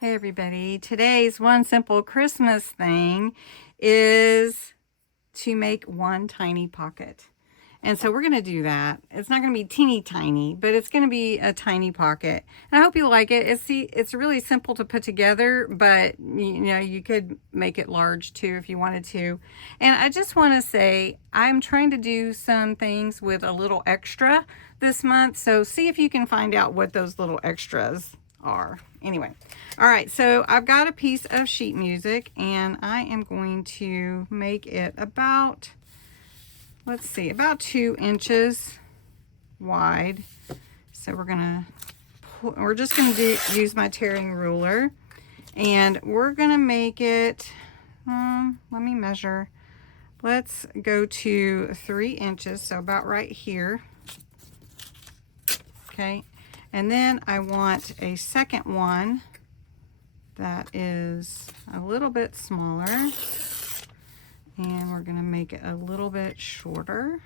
Hey everybody, today's one simple Christmas thing is to make one tiny pocket. And so we're going to do that. It's not going to be teeny tiny, but it's going to be a tiny pocket. And I hope you like it. It's really simple to put together, but you could make it large too if you wanted to. And I just want to say I'm trying to do some things with a little extra this month. So see if you can find out what those little extras are. Anyway, all right, so I've got a piece of sheet music and I am going to make it about, let's see, about 2 inches wide. So we're just gonna use my tearing ruler, and we're gonna make it, let me measure. Let's go to 3 inches, so about right here. Okay, and then I want a second one that is a little bit smaller, and we're gonna make it a little bit shorter.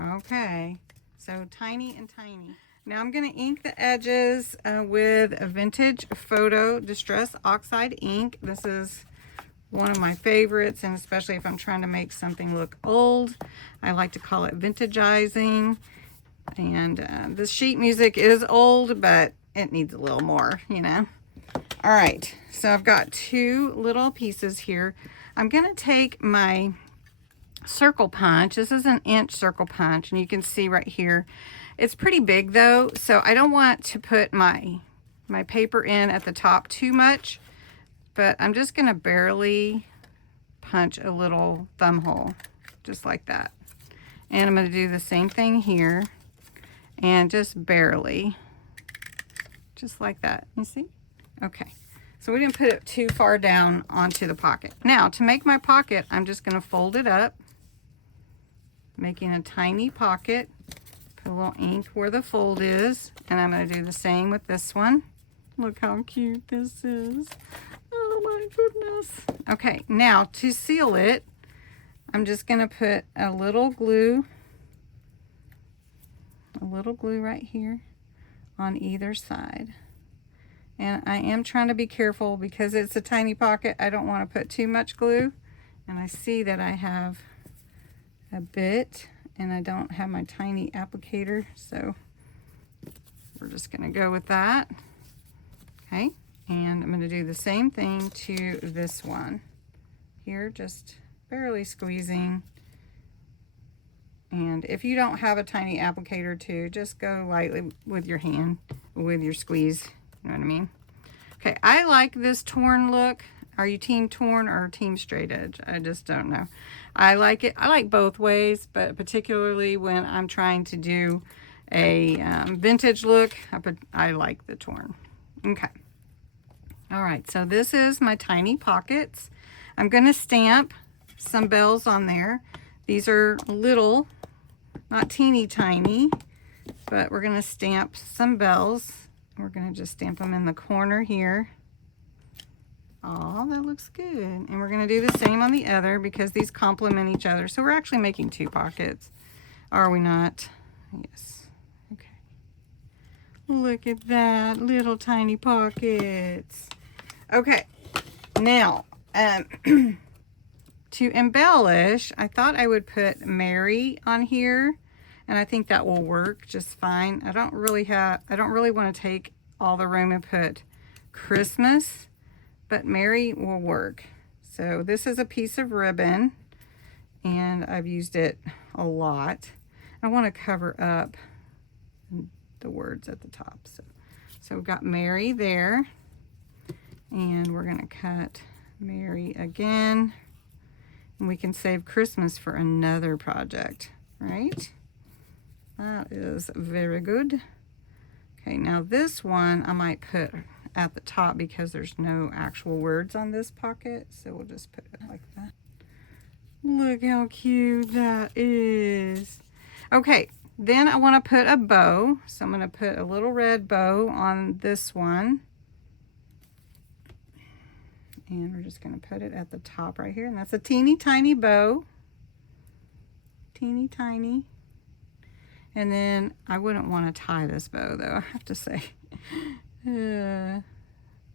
Okay, so tiny and tiny. Now I'm gonna ink the edges with a Vintage Photo Distress Oxide ink. This is one of my favorites, and especially if I'm trying to make something look old. I like to call it vintageizing. And this sheet music is old, but it needs a little more, All right, so I've got 2 little pieces here. I'm gonna take my circle punch. This is an inch circle punch, and you can see right here, it's pretty big though, so I don't want to put my paper in at the top too much, but I'm just gonna barely punch a little thumb hole, just like that. And I'm gonna do the same thing here, and just barely, just like that. You see? Okay, so we didn't put it too far down onto the pocket. Now to make my pocket, I'm just going to fold it up, making a tiny pocket, put a little ink where the fold is, and I'm going to do the same with this one. Look how cute this is. Oh my goodness. Okay, now to seal it, I'm just going to put a little glue right here on either side. And I am trying to be careful because it's a tiny pocket. I don't want to put too much glue. And I see that I have a bit, and I don't have my tiny applicator, so we're just going to go with that. Okay, and I'm going to do the same thing to this one here, just barely squeezing. And if you don't have a tiny applicator too, just go lightly with your hand, with your squeeze. You know what I mean? Okay, I like this torn look. Are you team torn or team straight edge? I just don't know. I like it. I like both ways, but particularly when I'm trying to do a vintage look, I like the torn. Okay. All right, so this is my tiny pockets. I'm going to stamp some bells on there. These are little, not teeny tiny, but we're going to stamp some bells. We're going to just stamp them in the corner here. Oh, that looks good. And we're going to do the same on the other because these complement each other. So we're actually making 2 pockets. Are we not? Yes. Okay. Look at that, little tiny pockets. Okay. Now, to embellish, I thought I would put Mary on here, and I think that will work just fine. I don't really want to take all the room and put Christmas, but Mary will work. So this is a piece of ribbon, and I've used it a lot. I want to cover up the words at the top. So we've got Mary there, and we're going to cut Mary again. And we can save Christmas for another project, right? That is very good. Okay, now this one I might put at the top because there's no actual words on this pocket. So we'll just put it like that. Look how cute that is. Okay, then I want to put a bow. So I'm going to put a little red bow on this one. And we're just going to put it at the top right here. And that's a teeny tiny bow. Teeny tiny. And then I wouldn't want to tie this bow though, I have to say.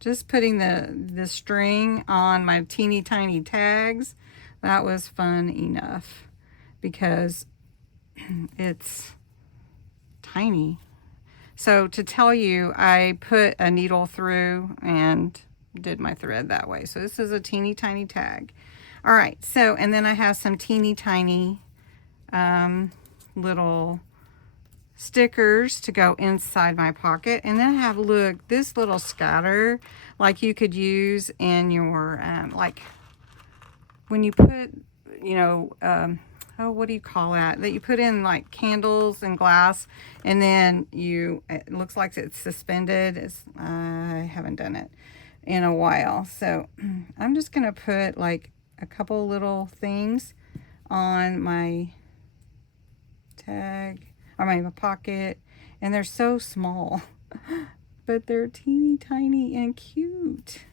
just putting the string on my teeny tiny tags, that was fun enough because it's tiny. So to tell you, I put a needle through and did my thread that way. So this is a teeny tiny tag. All right, so, and then I have some teeny tiny little stickers to go inside my pocket. And then I have, look, this little scatter, like you could use in your, like when you put, you know, oh, what do you call that? That you put in like candles and glass, and then it looks like it's suspended. I haven't done it in a while. So I'm just going to put like a couple little things on my tag, or my pocket, and they're so small, but they're teeny tiny and cute.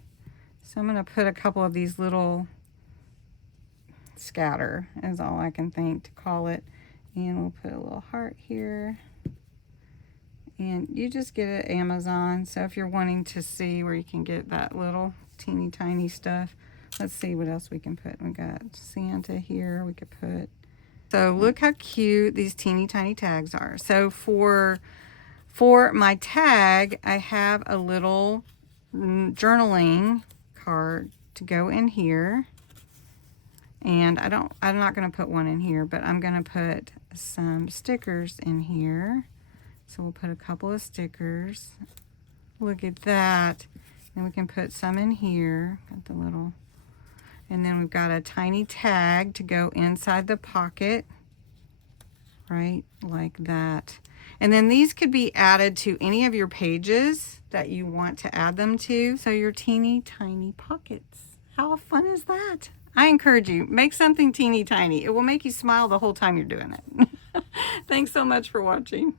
So I'm going to put a couple of these little scatter, is all I can think to call it, and we'll put a little heart here. And you just get it at Amazon, so if you're wanting to see where you can get that little teeny tiny stuff, let's see what else we can put. We got Santa here we could put. So look how cute these teeny tiny tags are. So for my tag, I have a little journaling card to go in here. And I'm not going to put one in here, but I'm going to put some stickers in here. So we'll put a couple of stickers. Look at that. And we can put some in here. Got the little, and then we've got a tiny tag to go inside the pocket, right, like that. And then these could be added to any of your pages that you want to add them to. So your teeny tiny pockets. How fun is that? I encourage you, make something teeny tiny. It will make you smile the whole time you're doing it. Thanks so much for watching.